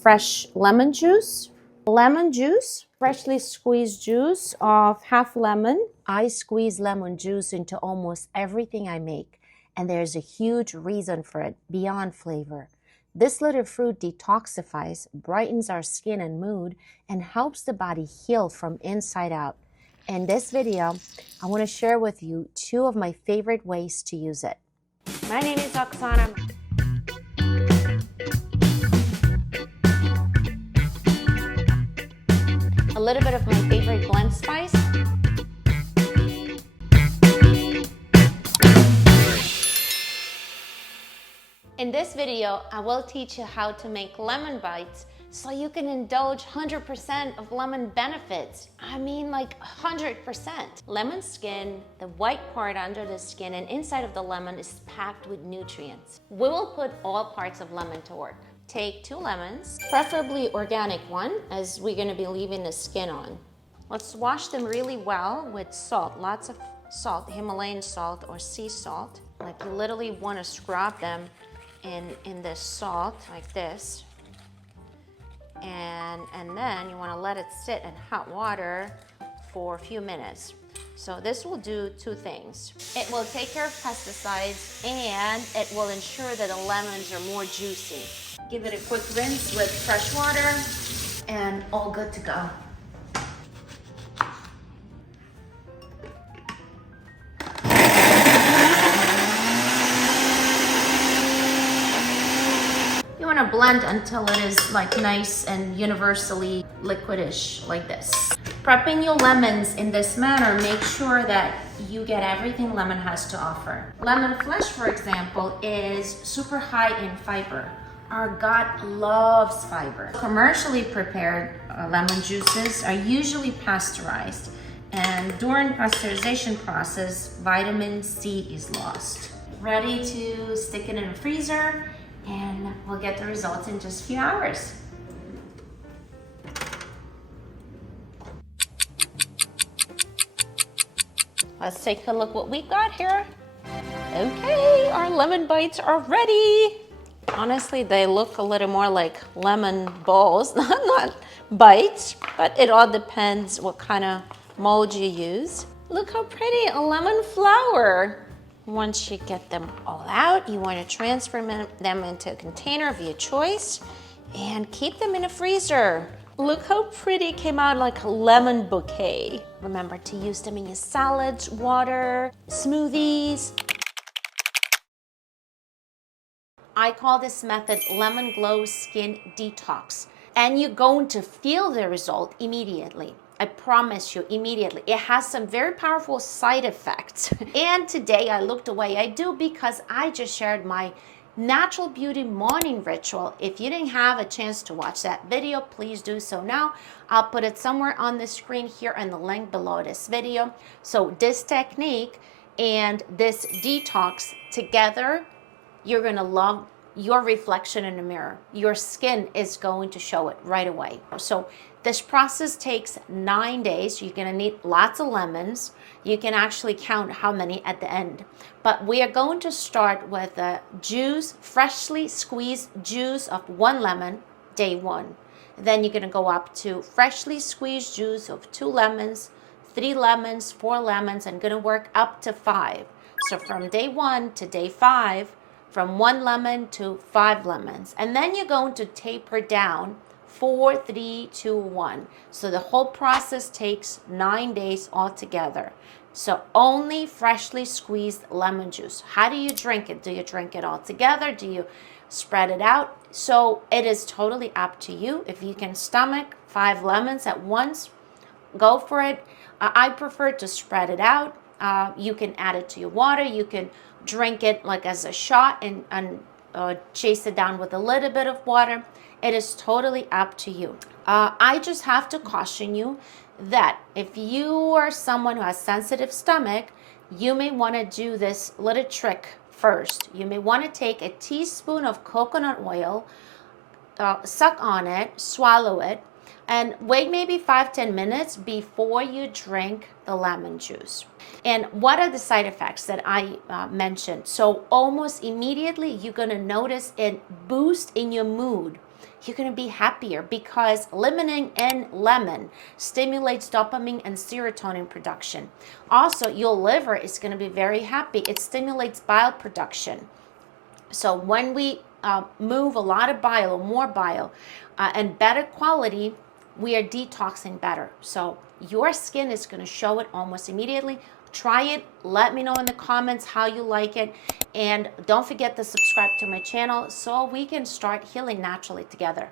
fresh lemon juice, freshly squeezed juice of half lemon. I squeeze lemon juice into almost everything I make, and there's a huge reason for it beyond flavor. This little fruit detoxifies, brightens our skin and mood, and helps the body heal from inside out. In this video, I want to share with you 2 of my favorite ways to use it. My name is Oksana. A little bit of my favorite blend spice. In this video, I will teach you how to make lemon bites so you can indulge 100% of lemon benefits. I mean like 100%. Lemon skin, the white part under the skin and inside of the lemon is packed with nutrients. We will put all parts of lemon to work. Take 2 lemons, preferably organic one, as we're gonna be leaving the skin on. Let's wash them really well with salt, lots of salt, Himalayan salt or sea salt. Like you literally wanna scrub them in this salt like this. And then you wanna let it sit in hot water for a few minutes. So this will do 2 things. It will take care of pesticides and it will ensure that the lemons are more juicy. Give it a quick rinse with fresh water and all good to go. You want to blend until it is like nice and universally liquidish like this. Prepping your lemons in this manner, make sure that you get everything lemon has to offer. Lemon flesh, for example, is super high in fiber. Our gut loves fiber. Commercially prepared lemon juices are usually pasteurized, and during pasteurization process, vitamin C is lost. Ready to stick it in a freezer, and we'll get the results in just a few hours. Let's take a look what we got here. Okay, our lemon bites are ready. Honestly, they look a little more like lemon balls, not bites, but it all depends what kind of mold you use. Look how pretty, a lemon flower. Once you get them all out, you want to transfer them into a container of your choice and keep them in a freezer. Look how pretty it came out, like a lemon bouquet. Remember to use them in your salads, water, smoothies. I call this method Lemon Glow Skin Detox, and you're going to feel the result immediately. I promise you, immediately. It has some very powerful side effects. And today I looked the way I do because I just shared my natural beauty morning ritual. If you didn't have a chance to watch that video, please do so now. I'll put it somewhere on the screen here and the link below this video. So this technique and this detox together, you're gonna love your reflection in the mirror. Your skin is going to show it right away. So this process takes 9 days. You're gonna need lots of lemons. You can actually count how many at the end. But we are going to start with a juice, freshly squeezed juice of 1 lemon, day 1. Then you're gonna go up to freshly squeezed juice of 2 lemons, 3 lemons, 4 lemons, and gonna work up to 5. So from day 1 to day 5, from 1 lemon to 5 lemons. And then you're going to taper down 4, 3, 2, 1. So the whole process takes 9 days altogether. So only freshly squeezed lemon juice. How do you drink it? Do you drink it all together? Do you spread it out? So it is totally up to you. If you can stomach 5 lemons at once, go for it. I prefer to spread it out. You can add it to your water. You can drink it like as a shot and chase it down with a little bit of water. It is totally up to you. I just have to caution you that if you are someone who has sensitive stomach, you may want to do this little trick first. You may want to take a teaspoon of coconut oil, suck on it, swallow it, and wait maybe 5-10 minutes before you drink the lemon juice. And what are the side effects that I mentioned? So almost immediately you're gonna notice a boost in your mood. you're going to be happier because limonene in lemon stimulates dopamine and serotonin production. Also, your liver is going to be very happy. It stimulates bile production. So when we move a lot of bile or more bile and better quality, we are detoxing better. So your skin is going to show it almost immediately. Try it. Let me know in the comments how you like it. And don't forget to subscribe to my channel so we can start healing naturally together.